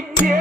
Copy ಕೇಳಪ್ಪ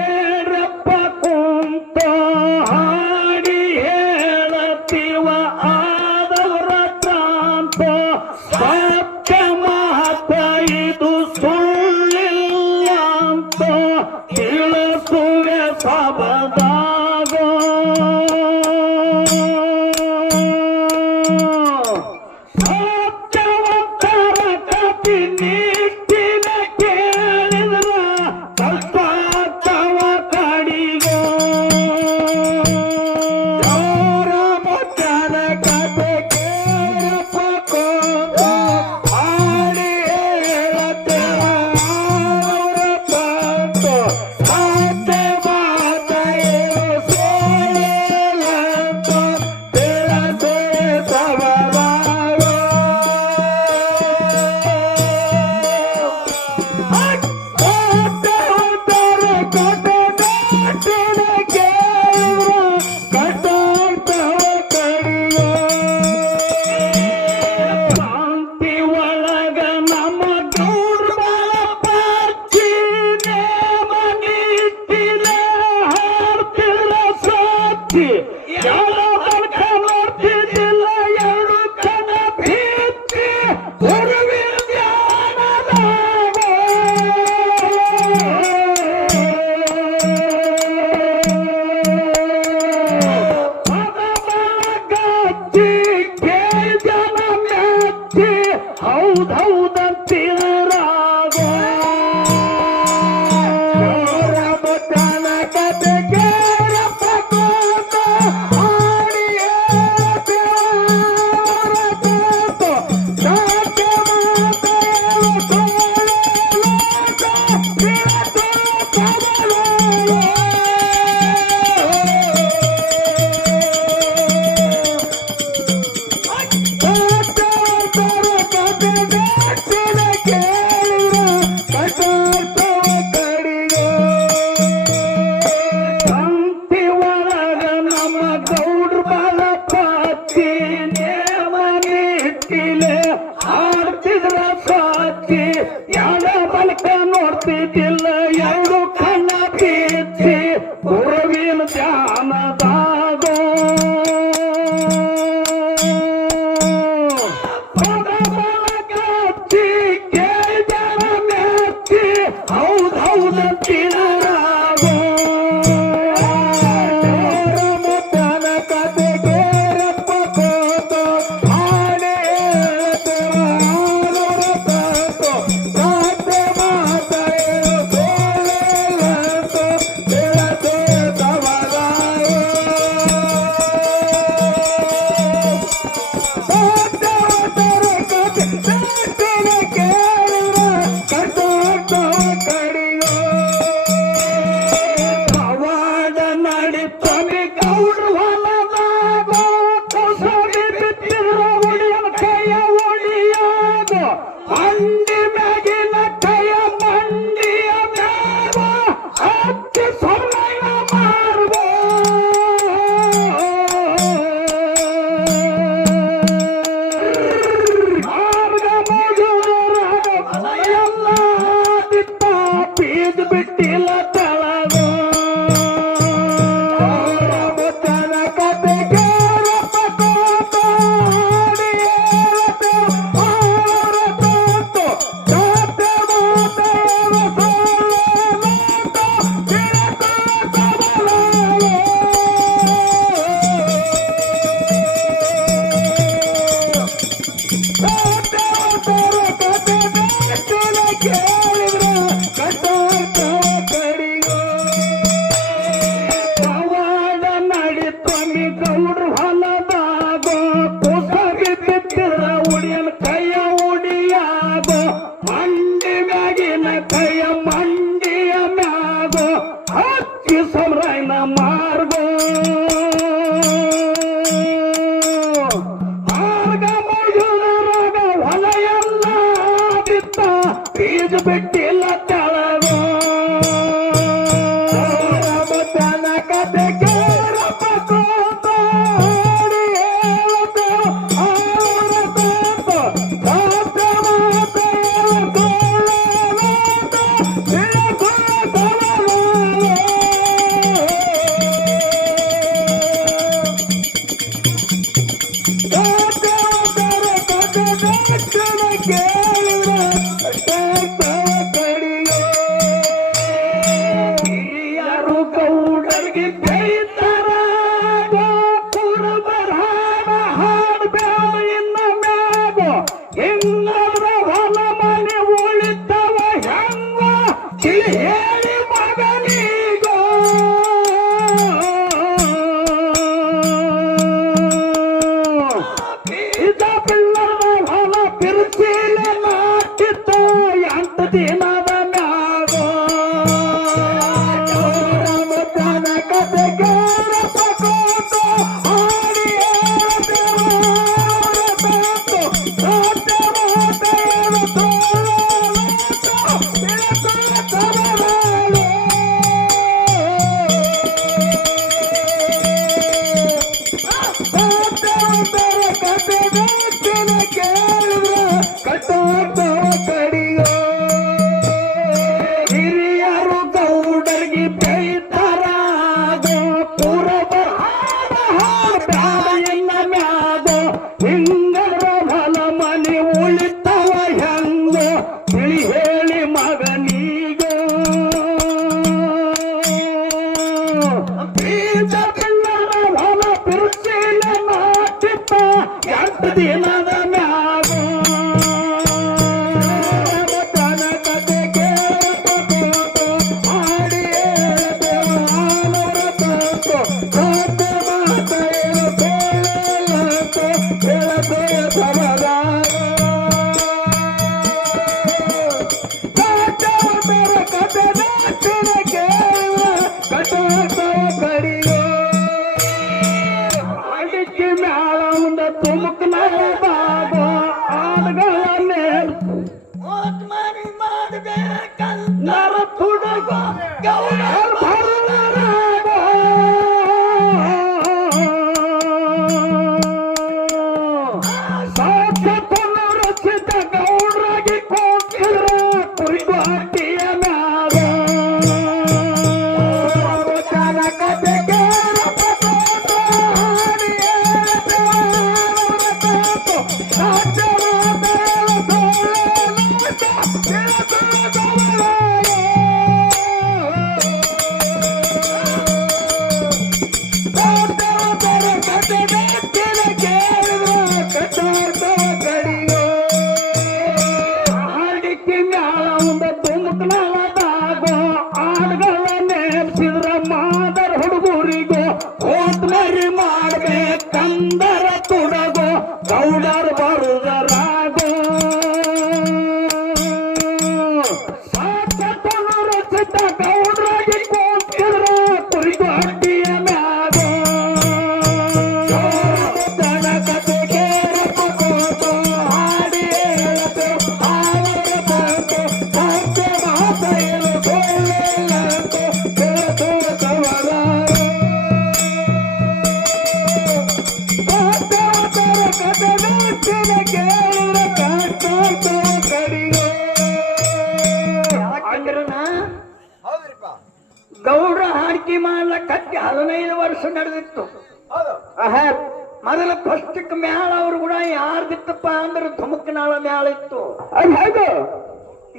ಮೊದಲ ಫಸ್ಟಕ್ ಮ್ಯಾಳ ಅವ್ರು ಕೂಡ ಯಾರ್ದಿತ್ತಪ್ಪ ಅಂದ್ರೆ ಧುಮುಕ್ನಾಳ ಮ್ಯಾಳ ಇತ್ತು. ಅದು ಹೌದು.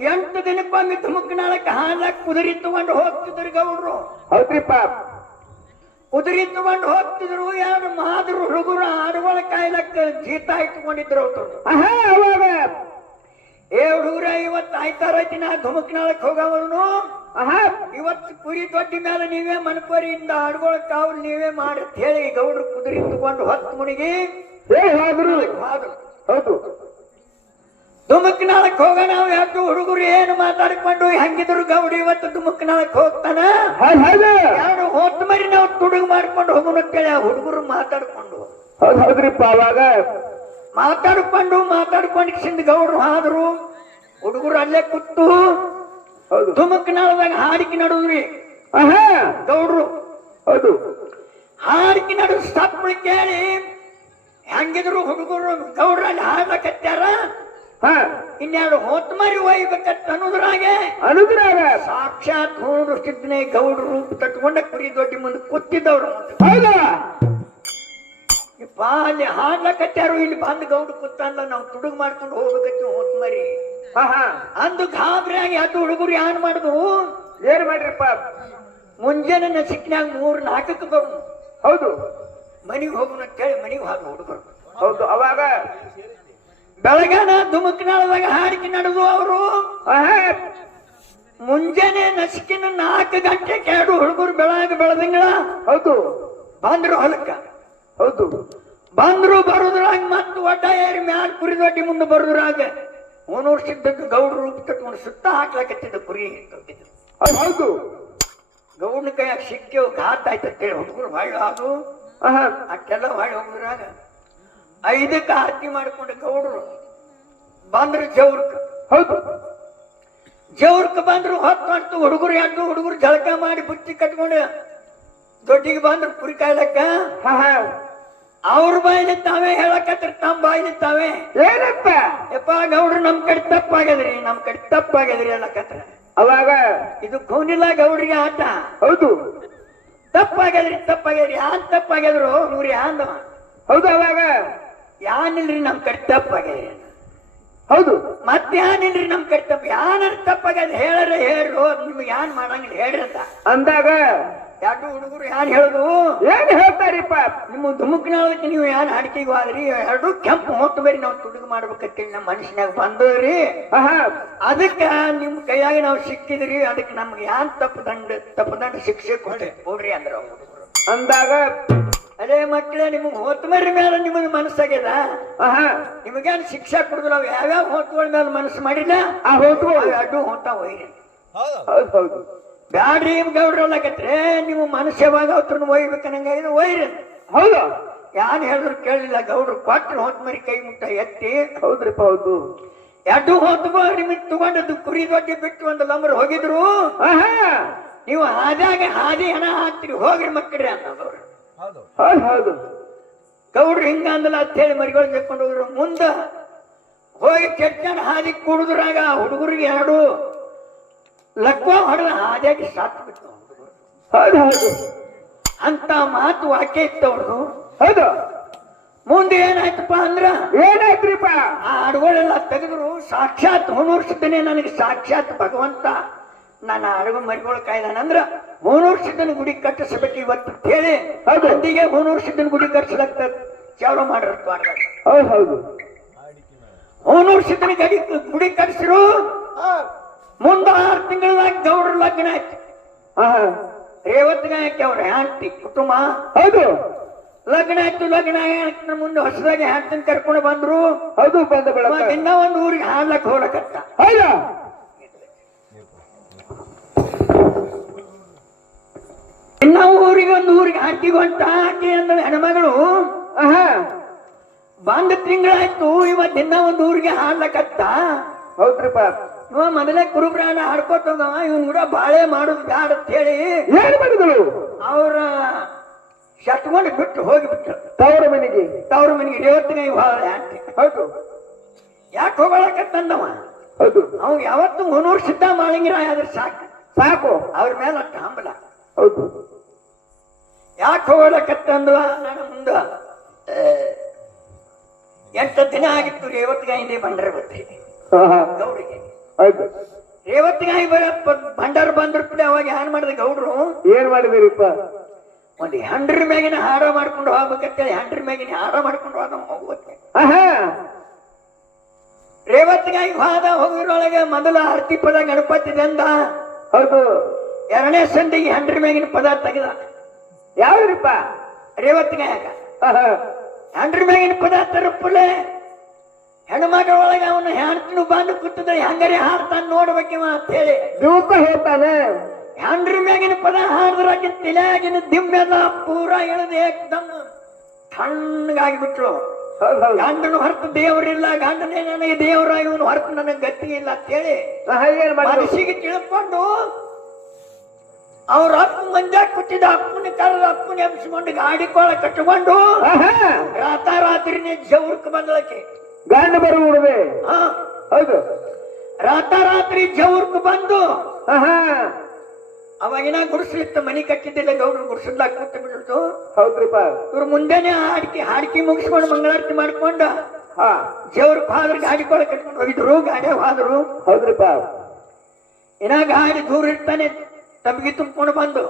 ಎಂಟು ದಿನಕ್ಕೊಮ್ಮೆ ಧುಮುಕನಾಳಕ್ಕೆ ಹಾಡ್ಲಾಕ ಕುದುರಿ ತಗೊಂಡು ಹೋಗ್ತಿದ್ರು ಗೌಡ್ರು. ಹೌದ್ರಿಪ್ಪ ಕುದುರಿ ತಗೊಂಡು ಹೋಗ್ತಿದ್ರು ಯಾರು ಮಾದ್ರು ಹುಡುಗರು ಆಡುಗಳ ಕಾಯ್ಲಕ್ಕ ಜೀತ ಇಟ್ಕೊಂಡಿದ್ರು ಅವಾಗ ಏ ಹುಡುಗರ ಇವತ್ತು ಆಯ್ತಾರ ದಿನ ಧುಮುಕ್ನಾಳಕ್ ಹೋಗವನು ಆಹಾ. ಇವತ್ತು ಕುರಿ ದೊಡ್ಡ ಮೇಲೆ ನೀವೇ ಮನಪರಿಯಿಂದ ಆಡುಗಳ ಕಾವಲು ನೀವೇ ಮಾಡಿ ಹೇಳಿ ಗೌಡ್ರು ಕುದುರೆ ತಗೊಂಡು ಹೊತ್ತು ಮುಣಿಗಿ ಏ ಹೋದ್ರು. ಹೌದು. ದುಮುಕ್ನಾಳಕ್ ಹೋಗ ನಾವು ಯಾಕೆ ಹುಡುಗರು ಏನು ಮಾತಾಡ್ಕೊಂಡು ಹೆಂಗಿದ್ರು ಗೌಡಿ ಇವತ್ತು ದುಮುಕ್ನಾಳಕ್ ಹೋಗ್ತಾನ? ಯಾರು ಹೊತ್ತು ಮರಿ ನಾವು ತುಡುಗ್ ಮಾಡ್ಕೊಂಡು ಹೋಗೋಣ ಕೇಳಿ ಹುಡುಗರು ಮಾತಾಡ್ಕೊಂಡು ಹೌದು ಹೌದ್ರಿಪ್ಪ ಅವಾಗ ಮಾತಾಡ್ಕೊಂಡು ಮಾತಾಡ್ಕೊಂಡು ಸಿಂದ ಗೌಡ್ರು ಹಾದ್ರು. ಹುಡುಗರು ಅಲ್ಲೇ ಕುತ್ತು ಹೌದು. ದುಮುಕ್ನಾಳದಾಗ ಹಾಡಿಕೆ ನಡುದ್ರಿ. ಗೌಡ್ರು. ಹೌದು. ಹಾಡಿಕೆ ನಡು ಸ್ಟಾಪ್ ಕೇಳಿ. ಹೆಂಗಿದ್ರು ಹುಡುಗರು ಗೌಡ್ರ ಅಲ್ಲಿ ಹಾ. ಇನ್ಯಾರು ಹೊತ್ತು ಮಾರಿ ಒಯ್ಬೇಕಂತ ಅನ್ನೋದ್ರಾಗೆ ಅನುಗ್ರಹ ಸಾಕ್ಷಾತ್ ಹೋದ್ರು ಸಿದ್ಧನೆ ಗೌಡ್ರು ತಟ್ಕೊಂಡ ಕುರಿ ದೊಡ್ಡ ಮುಂದೆ ಕೂತಿದ್ದವ್ರು. ಹೌದಾ? ಯಪ್ಪಾ, ಅಲ್ಲಿ ಹಾಡ್ಲಕತ್ಯಾರು ಇಲ್ಲಿ ಬಂದು ಗೌಡ ಕುತ್ತಲ್ಲ ನಾವು ತುಡುಗ್ ಮಾಡ್ಕೊಂಡು ಹೋಗ್ಬೇಕತ್ತಿ ಹೊತ್ತು ಮರಿ. ಅಂದು ಗಾಬ್ರಿಯಾಗಿ ಅದು ಹುಡುಗರು ಯಾನ್ ಮಾಡುದು ಏನ್ ಮಾಡ್ರಿಪ್ಪ? ಮುಂಜಾನೆ ನಸಿಕ್ನ್ಯಾಗ ಮೂರ್ ನಾಲ್ಕಕ್ಕೆ ಬರು ಹೌದು. ಮನಿಗೆ ಹೋಗುಣ ಕೇಳಿ ಮನಿಗೆ ಹೋದ ಹುಡುಗರು. ಹೌದು ಅವಾಗ? ಬೆಳಗಾನ ಧುಮುಕ್ನಾಳದಾಗ ಹಾಡಿಕೆ ನಡೆದು ಅವರು. ಮುಂಜಾನೆ ನಸಿಕಿನ ನಾಲ್ಕು ಗಂಟೆ ಎರಡು ಹುಡುಗರು ಬೆಳಗ್ಗೆ ಬೆಳದಂಗಳ ಹೌದು. ಬಂದ್ರು ಹೊಲಕ್ಕ. ಹೌದು. ಬಂದ್ರು ಬರುದ್ರಾಗ ಮತ್ತು ಒಡ್ಡ ಏರಿ ಮ್ಯಾಲ ಕುರಿ ದೊಡ್ಡಿ ಮುಂದೆ ಬರುದ್ರಾಗ ವರ್ಷ ಸಿದ್ಧಕ್ಕೆ ಗೌಡ್ರು ರೂಪ ತಟ್ಕೊಂಡು ಸುತ್ತ ಹಾಕ್ಲಾಕತ್ತಿದ್ದ ಕುರಿ ಕಟ್ಟಿದ್ರು. ಹೌದು, ಗೌಡನ ಕೈ ಕೈಯಾಗ ಸಿಕ್ಕೇವು ಘಾತ ಆಯ್ತಂತೇಳಿ ಹುಡುಗರು ಹೊಳ್ಳಿ ಅದು ಅಷ್ಟೆಲ್ಲ ಹೊಳ್ಳಿ ಹೋಗುದ್ರಾಗ ಐದಕ್ಕೆ ಹತ್ತಿ ಮಾಡಿಕೊಂಡು ಗೌಡರು ಬಂದ್ರು ಜವ್ರಕ್. ಹೌದು. ಜವ್ರಕ್ಕೆ ಬಂದ್ರು ಹೊತ್ತು ಮಾಡ್ತು ಹುಡುಗರು ಎರಡು ಹುಡುಗರು ಜಳಕ ಮಾಡಿ ಬುತ್ತಿ ಕಟ್ಕೊಂಡು ದೊಡ್ಡಿಗೆ ಬಂದ್ರು ಕುರಿ ಕಾಯ್ಲಕ್ಕ. ಅವ್ರ ಬಾಯಿಲಿ ತಾವೇ ಹೇಳಕತ್ರ ತಮ್ಮ ಬಾಯಿಲಿ ತಾವೇ? ಏನಪ್ಪ? ಯಪ್ಪ ಗೌಡ್ರು ನಮ್ ಕಡೆ ತಪ್ಪಾಗ್ಯದ್ರಿ ನಮ್ ಕಡೆ ತಪ್ಪಾಗ್ಯದ್ರಿ ಹೇಳಕತ್ರ ಅವಾಗ? ಇದು ಖೂನಿಲ್ಲ ಗೌಡ್ರಿಗೆ ಆಟ. ಹೌದು. ತಪ್ಪಾಗ್ಯದ್ರಿ ತಪ್ಪಾಗ್ಯದ್ರಿ ಯಾನ್ ತಪ್ಪಾಗ್ಯದ್ರು ಇವ್ರು ಯಾಂದ ಹೌದು ಅವಾಗ? ಯಾನಿಲ್ರಿ ನಮ್ ಕಡೆ ತಪ್ಪಾಗ್ಯದ್ರಿ ಹೌದು. ಮತ್ತೆ ಯಾನಿಲ್ರಿ ನಮ್ ಕಡೆ ತಪ್ಪ ಯಾನ ತಪ್ಪಾಗ್ಯದ ಹೇಳ್ರ ಹೇಳ್ರು ನಿಮ್ಗೆ ಯಾನ್ ಮಾಡಂಗಿಲ್ಲ ಹೇಳ್ರಿ ಅಂತ. ಅಂದಾಗ ಎರಡು ಹುಡುಗರು ಯಾರು ಹೇಳುದು? ಏನ್ ಹೇಳ್ತಾರಿಪ್ಪ? ನಿಮ್ಮ ದುಮುಕ್ನಾಳಕ್ಕೆ ನೀವು ಯಾರು ಹಾಡಿಕೆಗೆ ಹೋದ್ರಿ ಎರಡು ಕೆಂಪು ಹೊತ್ತು ಬೇರೆ ನಾವು ತುಡುಗು ಮಾಡ್ಬೇಕಂತೇಳಿ ನಮ್ಮ ಮನುಷ್ಯನಾಗ ಬಂದವ್ರಿ ಆಹಾ. ಅದಕ್ಕ ನಿಮ್ ಕೈಯಾಗಿ ನಾವು ಸಿಕ್ಕಿದ್ರಿ. ಅದಕ್ಕೆ ನಮ್ಗೆ ಯಾನ್ ತಪ್ಪು ದಂಡ ತಪ್ಪು ದಂಡ ಶಿಕ್ಷೆ ಕೊಡ್ರಿ ಕೊಡ್ರಿ ಅಂದ್ರ ಅಂದಾಗ? ಅದೇ ಮಕ್ಕಳೇ ನಿಮಗೆ ಹೊತ್ತಮರಿ ಮೇಲೆ ನಿಮಗೆ ಮನಸ್ಸಾಗ್ಯದ? ಆಹಾ. ನಿಮಗೇನು ಶಿಕ್ಷೆ ಕೊಡುದು? ನಾವು ಯಾವ್ಯಾವ ಹೊತ್ತುಗಳ ಮೇಲೆ ಮನಸ್ಸು ಮಾಡಿಲ್ಲ ಆ ಹೋತು ಅವು ಅಡ್ಡು ಹೊತ್ತ ಹೋಯ್ರಿ ಹೌದು ಹೌದು. ಬ್ಯಾಡ್ರಿ ಗೌಡ್ರಲ್ಲಕತ್ರೆ ನೀವು ಮನುಷ್ಯ ಯಾವಾಗ ಅವ್ರನ್ನ ಒಯ್ಬೇಕನ್ನಂಗ ಇದು ಒಯ್ರಿ. ಹೌದು. ಯಾರು ಹೇಳಿದ್ರು ಕೇಳಿಲ್ಲ ಗೌಡ್ರು ಕೊಟ್ರು ಹೊತ್ ಮರಿ ಕೈ ಮುಟ್ಟ ಎತ್ತಿ. ಹೌದ್ರಿ ಹೌದು. ಎರಡು ಹೊತ್ತು ಮಿಟ್ ತಗೊಂಡದ್ದು ಕುರಿ ದೊಡ್ಡ ಬಿಟ್ಟು ಒಂದು ಲಂಬರ್ ಹೋಗಿದ್ರು. ನೀವು ಹಾದಾಗ ಹಾದಿ ಹಣ ಹಾಕ್ತಿರಿ ಹೋಗ್ರಿ ಮಕ್ಕಳ್ರಿ ಅನ್ನೋದವ್ರು ಹೌದು. ಹೌದು ಗೌಡ್ರು ಹಿಂಗ ಅಂದಲ್ಲ ಅಂತ ಹೇಳಿ ಮರಿಗಳು ತೆಕ್ಕೊಂಡು ಹೋಗ್ರು ಮುಂದ ಹೋಗಿ ಕೆಟ್ಟ ಹಾದಿ ಕುಡಿದ್ರಾಗ ಹುಡುಗರಿಗೆ ಎರಡು ಲಕ್ವ ಹೊಡೆದ ಹಾದಿಯಾಗಿ ಸಾತ್ ಬಿಟ್ಟು ಹೌದು ಅಂತ ಮಾತು ವಾಕ್ಯ ಇತ್ತವ್ರು ಹೌದು. ಮುಂದೆ ಏನಾಯ್ತಪ್ಪ ಅಂದ್ರ? ಏನಾಯ್ತ್ರಿಪ್ಪ? ಆ ಹಾಡುಗಳೆಲ್ಲ ತೆಗೆದ್ರು ಸಾಕ್ಷಾತ್ ಹುಣೂರ್ಸಿದ್ದನೆ ನನಗೆ ಸಾಕ್ಷಾತ್ ಭಗವಂತ. ನನ್ನ ಅಡಗು ಮರಿಗಳು ಕಾಯ್ದಾನಂದ್ರ ಹುಣೂರ್ ಸಿದ್ದನ ಗುಡಿ ಕಟ್ಟಿಸಬೇಕು ಇವತ್ತು ಹೇಳಿ ಹೌದು. ಅಂದಿಗೆ ಹುಣೂರ್ ಸಿದ್ದನ ಗುಡಿ ಕಟ್ಟಿಸ್ಲಕ್ಕ ಚಾಲು ಮಾಡಿರ್ತ ಹೌದು ಹೌದು. ಹುಣೂರ್ ಸಿದ್ದನ ಗಡಿ ಗುಡಿ ಕಟ್ಟಿಸಿರು ಮುಂದ ಆರು ತಿಂಗಳದಾಗ ಗೌಡ್ರ ಲಗ್ನ ಆಯ್ತು. ಆಹಾ ರೇವತ್ಗ ಯಾಕೆ ಅವ್ರ ಹ್ಯಾಂಡ್ತಿ ಕುಟುಂಬ. ಹೌದು. ಲಗ್ನ ಆಯ್ತು ಲಗ್ನ ಆಯ್ತು ಮುಂದೆ ಹೊಸದಾಗಿ ಹೆಂಡತಿನ ಕರ್ಕೊಂಡು ಬಂದ್ರು. ಹೌದು ಬಂದ ಇನ್ನ ಒಂದು ಊರಿಗೆ ಹಾಡ್ಲಕ್ ಹೋಗ್ಲಕತ್ತ. ಹೌದಾ. ಇನ್ನ ಊರಿಗೆ ಒಂದು ಊರಿಗೆ ಹಾಕಿ ಹೊಂಟ ಹಾಕಿ ಅಂದ ಹೆಣ್ಮಗಳು. ಆಹಾ. ಬಂದ ತಿಂಗಳಾಯ್ತು ಇವತ್ತಿನ್ನ ಒಂದು ಊರಿಗೆ ಹಾಡ್ಲಕತ್ತ. ಹೌದ್ರಿಪ್ಪ. ಇವ ಮೊದಲೇ ಕುರುಬ್ರಾಣ ಹಾಡ್ಕೋತ ಹೋಗವ ಇವನ್ ಕೂಡ ಬಾಳೆ ಮಾಡುದು ಬ್ಯಾಡ ಅಂತ ಹೇಳಿ ಏನ್ ಮಾಡಿದಳು? ಅವ್ರ ಶಟ್ಕೊಂಡು ಬಿಟ್ಟು ಹೋಗಿಬಿಟ್ರು ತವರ ಮನೆಗೆ? ತವರ ಮನೆಗೆ ರೇವತ್ತಿನ ಇವಾಗ ಹೌದು. ಯಾಕೆ ತಂದವ ಹೌದು. ಅವ್ ಯಾವತ್ತು ಮುನ್ನೂರು ಸಿದ್ಧ ಮಾಡಂಗಿರ ಆದ್ರೆ ಸಾಕು. ಸಾಕು. ಅವ್ರ ಮೇಲೆ ಅಷ್ಟು ಹಂಬಲ. ಹೌದು. ಯಾಕೆ ಹೋಗ್ಲಕತ್ತಂದ್ವ ನಾನು ಮುಂದ ಎಂಟ ದಿನ ಆಗಿತ್ತು ರೀ ಇವತ್ತಿಗೆ ಇಲ್ಲಿ ಬಂದ್ರೆ ಆಹಾ ಗೌರಿಗೆ. ಬರ ಭಂಡಾರ ಬಂದ್ರೆ ಅವಾಗ ಏನ್ ಮಾಡಿದ ಗೌಡ್ರು? ಏನ್ ಮಾಡಿದಿರಿಪ್ಪ? ಒಂದ್ ಹಂಡ್ರ ಮ್ಯಾಗಿನ ಹಾರ ಮಾಡ್ಕೊಂಡು ಹೋಗ್ಬೇಕಂತೇಳಿ ಹಂಡ್ರ ಮ್ಯಾಗಿನ ಹಾರ ಮಾಡ್ಕೊಂಡು ಹೋದ ಹೋಗ್ಬೇಕು. ರೇವತ್ಗಾಯಿ ಹೋದ ಹೋಗಿದ್ರೊಳಗೆ ಮೊದಲ ಆರತಿ ಪದ ಗಣಪತಿ ದಂದ ಹೌದು. ಎರಡನೇ ಸಂಧಿಗೆ ಹಂಡ್ರ ಮ್ಯಾಗಿನ ಪದ ತೆಗೆದ. ಯಾವ್ರಿಪ್ಪ ರೇವತ್ಗಾಯ ಆಹಾ. ಹಂಡ್ರ ಮ್ಯಾಗಿನ ಪದ ತರಪ್ಪಲೆ ಹೆಣ್ಮಗಳ ಒಳಗೆ ಅವನು ಹೆಣ್ತಿನ ಬಂದು ಕೂತಿದ್ರೆ ಹೆಂಗರಿ ಹಾಡ್ತಾನೆ ನೋಡ್ಬೇಕಿವ ಅಂತ ಹೇಳಿ ದೂತ ಹೇಳ್ತಾನೆ. ಹೆಂಡ್ರ ಮ್ಯಾಗಿನ ಪದ ಹಾಡಿದ್ರಾಗಿನ ತಲೆಯಾಗಿನ ದಿಮ್ಮೆಲ್ಲ ಪೂರ ಇಳಿದು ಏಕ್ದಮ್ ತಣ್ಣಗಾಗಿ ಬಿಟ್ರು ಗಂಡನು ಹೊರತು ದೇವರಿಲ್ಲ ಗಂಡನೇ ನನಗೆ ದೇವರ ಇವನು ಹೊರತು ನನಗೆ ಗತಿ ಇಲ್ಲ ಅಂತ ಹೇಳಿ ಮನಸ್ಸಿಗೆ ತಿಳ್ಕೊಂಡು ಅವ್ರ ಅಪ್ಪ ಮಂಜಾಗ ಕೂತಿದ್ದ ಅಪ್ಪನ ಕರೆದ ಅಪ್ಪನ ಎಬ್ಸ್ಕೊಂಡು ಗಾಡಿ ಕೋಳ ಕಟ್ಟಿಕೊಂಡು ರಾತಾರಾತ್ರಿನೇ ಜವ್ರಕ್ ಬಂದಳಕ್ಕೆ. ಗಂಡ ಬರುವುದೇ ಹಾ. ಹೌದು. ರಾತ್ರಾತ್ರಿ ಜವ್ರಕ್ ಬಂದು. ಅವಾಗಿನ ಗುಡಿಸ್ಲಿತ್ತ ಮನಿ ಕಟ್ಟಿದ್ದಿಲ್ಲ ಗೌಡ್ರು ಗುಡಿಸಿದ್ಲಾಗ ಕೂತು ಬಿಡ್ತು. ಹೌದ್ರಿಪ್ಪ. ಇವ್ರು ಮುಂದೆನೆ ಹಾಡ್ಕಿ ಹಾಡ್ಕಿ ಮುಗಿಸ್ಕೊಂಡು ಮಂಗಳಾರತಿ ಮಾಡ್ಕೊಂಡ ಹಾ. ಫಾದ್ರ ಗಾಡಿ ಕೊಳ ಕಟ್ಕೊಂಡು ಹೋಗಿದ್ರು ಗಾಡಿ ಹೋದ್ರು. ಹೌದ್ರಿಪ್ಪ. ಇನ್ನ ಗಾಡಿ ದೂರ ಇರ್ತಾನೆ ತಮ್ಗೆ ತುಂಬಿಕೊಂಡು ಬಂದು.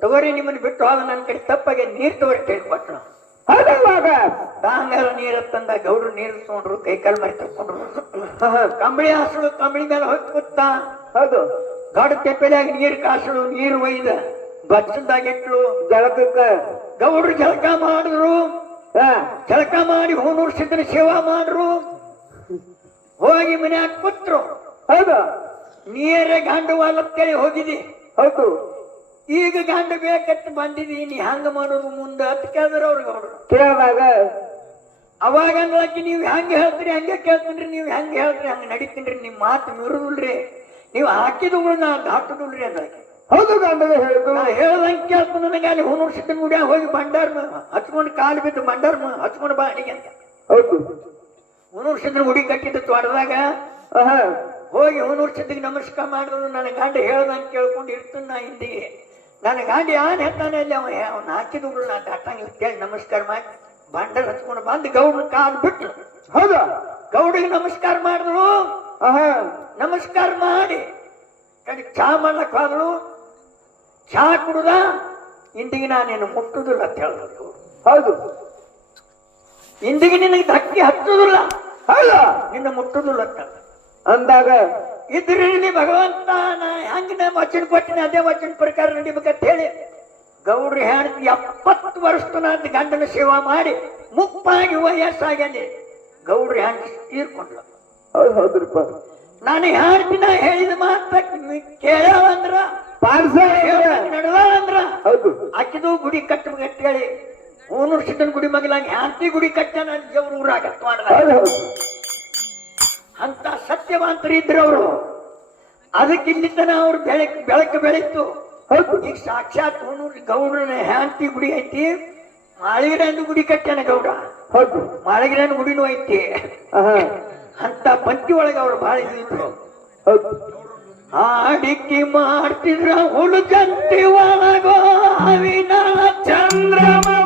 ತಗೋರಿ ನಿಮ್ಮನ್ನ ಬಿಟ್ಟು ಹೋದ ನನ್ನ ಕಡೆ ತಪ್ಪಾಗೆ ನೀರ್ ತಗೋರಿ ಕೇಳ್ಕೊಟ್ರು ಹೌದಲ್ವಾಗ ದಾಂಗಾರ ನೀರು ತಂದ ಗೌಡ್ರು ನೀರು ತೊಗೊಂಡ್ರು ಕೈ ಕಾಲು ಮರಿ. ಕಂಬಳಿ ಹಾಸಳು ಕಂಬಳಿ ಮೇಲೆ ಹೋಗಿ ಕೂತ ಹೌದು. ದೊಡ್ಡ ತೆಪ್ಪೆಲಾಗಿ ನೀರು ಕಾಸಳು ನೀರು ಒಯ್ದ. ಬಚ್ಚಲ್ದಾಗಿಟ್ಲು ಜಳಕಕ್ಕ. ಗೌಡ್ರು ಜಳಕ ಮಾಡಿದ್ರು. ಜಳಕ ಮಾಡಿ ಹೂನೂರು ಸಿದ್ಧನ ಸೇವಾ ಮಾಡ್ರು. ಹೋಗಿ ಮನ್ಯಾಗ ಕೂತ್ರು. ಹೌದು. ನೀರೇ ಗಂಡು ವಾಲಕ್ಕೆ ಹೋಗಿದಿ. ಹೌದು. ಈಗ ಗಂಡ ಬೇಕಂತ ಬಂದಿದೀನಿ ಹಂಗ ಮಾಡೋರು ಮುಂದೆ ಅಂತ ಕೇಳಿದ್ರು ಅವ್ರು ಅವರು. ಕೇಳಿದಾಗ ಅವಾಗ ಅಂದ್ಲಾಕಿ ನೀವು ಹೆಂಗೆ ಹೇಳ್ತೀರಿ ಹಂಗೆ ಕೇಳ್ತೀನ್ರಿ ನೀವು ಹೆಂಗೆ ಹೇಳ್ತೀರಿ ಹಂಗೆ ನಡೀತೀನ್ರಿ ನಿಮ್ಮ ಮಾತು ಮೀರುದಿಲ್ರಿ. ನೀವು ಹಾಕಿದಗಳು ನಾ ದಾಟುದಿಲ್ರಿ ಅಂದ್ಲಾಕಿ ಹೌದು ಗಂಡದ ಹೇಳಿದ್ರು ಹೇಳ್ದಂಗೆ ಕೇಳ್ತು ನನಗೆ ಅಲ್ಲಿ ಹೂನೂರು ಗುಡಿಯಾಗ ಹೋಗಿ ಬಂಡಾರ ಹಚ್ಕೊಂಡು ಕಾಲು ಬಿದ್ದು ಬಂಡಾರ ಹಚ್ಕೊಂಡು ಬಾ ಅಡಿಗೆ ಅಂತ. ಹೌದು. ಹೂನೂರು ಸಿದ್ಧನ ಗುಡಿ ಕಟ್ಟಿದ್ದು ತೋಟದಾಗ ಹೋಗಿ ಹೂನೂರು ಸಿದ್ಧಿಗೆ ನಮಸ್ಕಾರ ಮಾಡಿದ್ರು ನನ್ನ ಗಂಡ ಹೇಳ್ದಂಗೆ ಕೇಳ್ಕೊಂಡು ಇರ್ತೀನಿ ನಾ ಹಿಂದಿಗೆ. ನನ್ನ ಗಾಂಧಿ ಯಾನ್ ಹೇಳ್ತಾನೆ ಅಲ್ಲಿ ಅವ ಅವ್ನು ಹಾಕಿದ್ರು ನಾ ದಾಟಂಗೆ ಕೇಳಿ ನಮಸ್ಕಾರ ಮಾಡಿ. ಬಂಡಲ್ ಹಚ್ಕೊಂಡು ಬಂದು ಗೌಡ್ರ ಕಾಲ್ ಬಿಟ್ಟು ಹೌದ? ಗೌಡಿಗೆ ನಮಸ್ಕಾರ ಮಾಡಿದ್ರು ನಮಸ್ಕಾರ ಮಾಡಿ. ಕಡೆ ಚಾ ಮಾಡ್ಲಕ್ ಹೋದ್ರು ಚಾ ಕುಡುದ. ಇಂದಿಗೆ ನಾನೇನು ಮುಟ್ಟುದಿಲ್ಲ ಅಂತ ಹೇಳಿದ್ರು ಹೌದು. ಇಂದಿಗೆ ನಿನಗೆ ಧಕ್ಕೆ ಹತ್ತುದಿಲ್ಲ ಹೌದ? ನಿನ್ನ ಮುಟ್ಟುದಿಲ್ಲ ಅಂತ. ಅಂದಾಗ? ಇದ್ರಲ್ಲಿ ಭಗವಂತ ನಾ ಹೆಂಗ ನಾ ವಚನ ಕೊಟ್ಟಿನಿ ಅದೇ ವಚನ ಪ್ರಕಾರ ನಡಿಬೇಕಂತ ಹೇಳಿ ಗೌಡ್ರಿ ಹೆಣ್ತಿ ಎಪ್ಪತ್ತು ವರ್ಷದ ಗಂಡನ ಸೇವಾ ಮಾಡಿ ಮುಪ್ಪಾಗಿ ವಯಸ್ಸಾಗಲಿ ಗೌಡ್ರ ಹೆಂಡತಿ ತೀರ್ಕೊಂಡ್ಲು ಹೌದು ಹೌದ್ರಿಪ್ಪ. ನಾನು ಹೆಣ್ತಿನ ಹೇಳಿದ ಮಾತ ಕೇಳವಂದ್ರ ಪಾರ್ಸ ಅಕ್ಕಿದು ಹೌದು. ಅಕ್ಕಿದು ಗುಡಿ ಕಟ್ಟಬೇಕಂತ ಹೇಳಿ ಮೂನೂರು ಸಿದ್ದನ ಗುಡಿ ಮಗಲಾಗಿ ಹ್ಯಾಂತಿ ಗುಡಿ ಕಟ್ಟ ನಾನು ದೇವ್ರ ಊರಾಗ. ಅಂತ ಸತ್ಯವಾಂತರಿದ್ರವರು ಇದ್ರು ಅವರು. ಅದಕ್ಕೆ ಇಲ್ಲಿ ತನ ಅವ್ರು ಬೆಳಕು ಬೆಳಕು ಬೆಳೀತು. ಹೌದು ಈಗ ಸಾಕ್ಷಾತ್ ಮೂನೂರು ಗೌಡ್ರನ ಹ್ಯಾಂತಿ ಗುಡಿ ಐತಿ. ಮಾಳಿಗಿರಂದು ಗುಡಿ ಕಟ್ಟ್ಯಾನ ಗೌಡ. ಹೌದು ಮಾಳಿಗಿರನ್ ಗುಡಿನೂ ಐತಿ. ಅಂತ ಪಂಕ್ತಿ ಒಳಗೆ ಅವ್ರು ಬಾಳ ಇದ್ರು. ಹೌದು ಆಡಿಕೆ ಮಾಡ್ತಿದ್ರ ಅವಿನ ಚಂದ್ರಮ.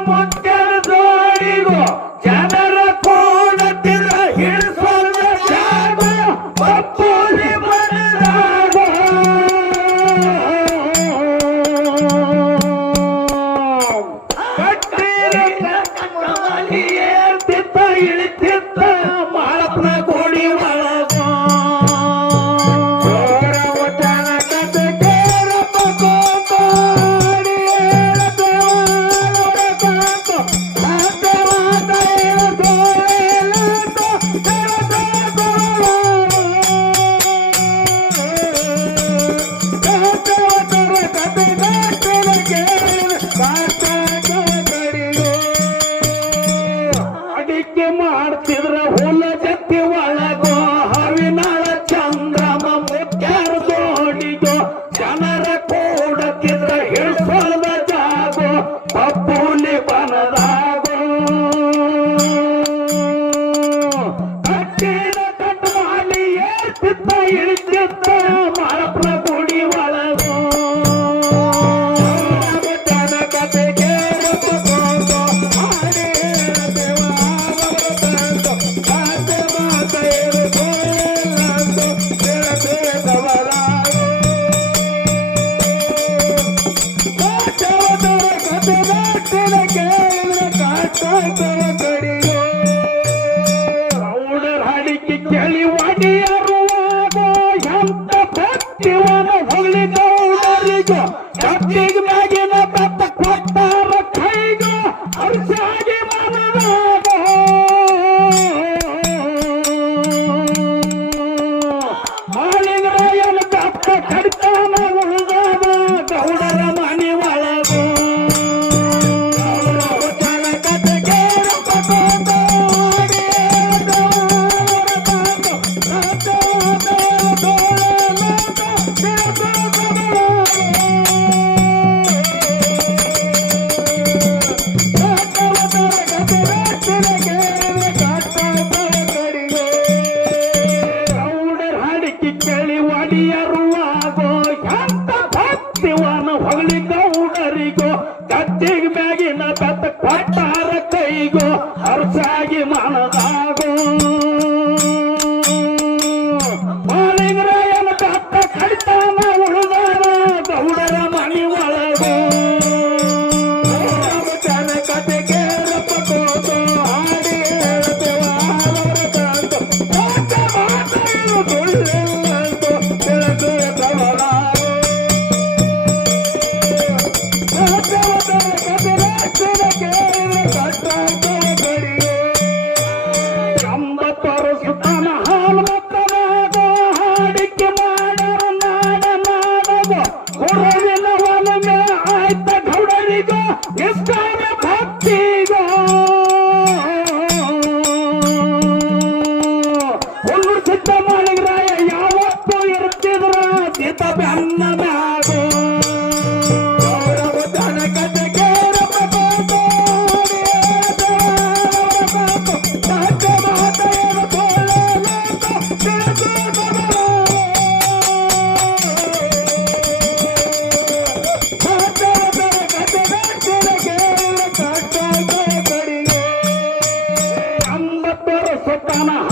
টানা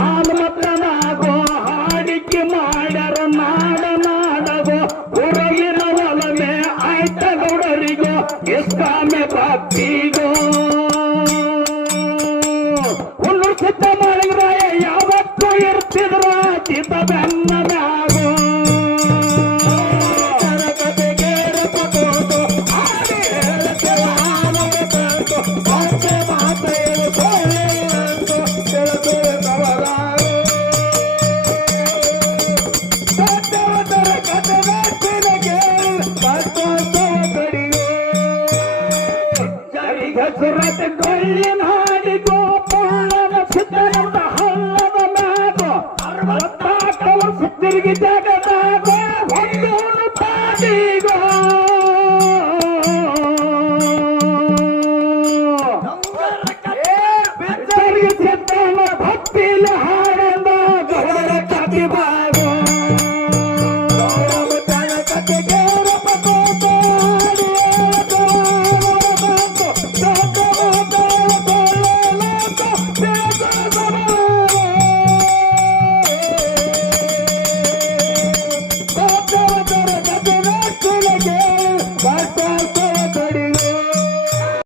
ಹೆಸರತ ಕೈಲಿನ ಹಾಡಿಗೋ ಪುಳ್ಳನ ಸುತ್ತಲದ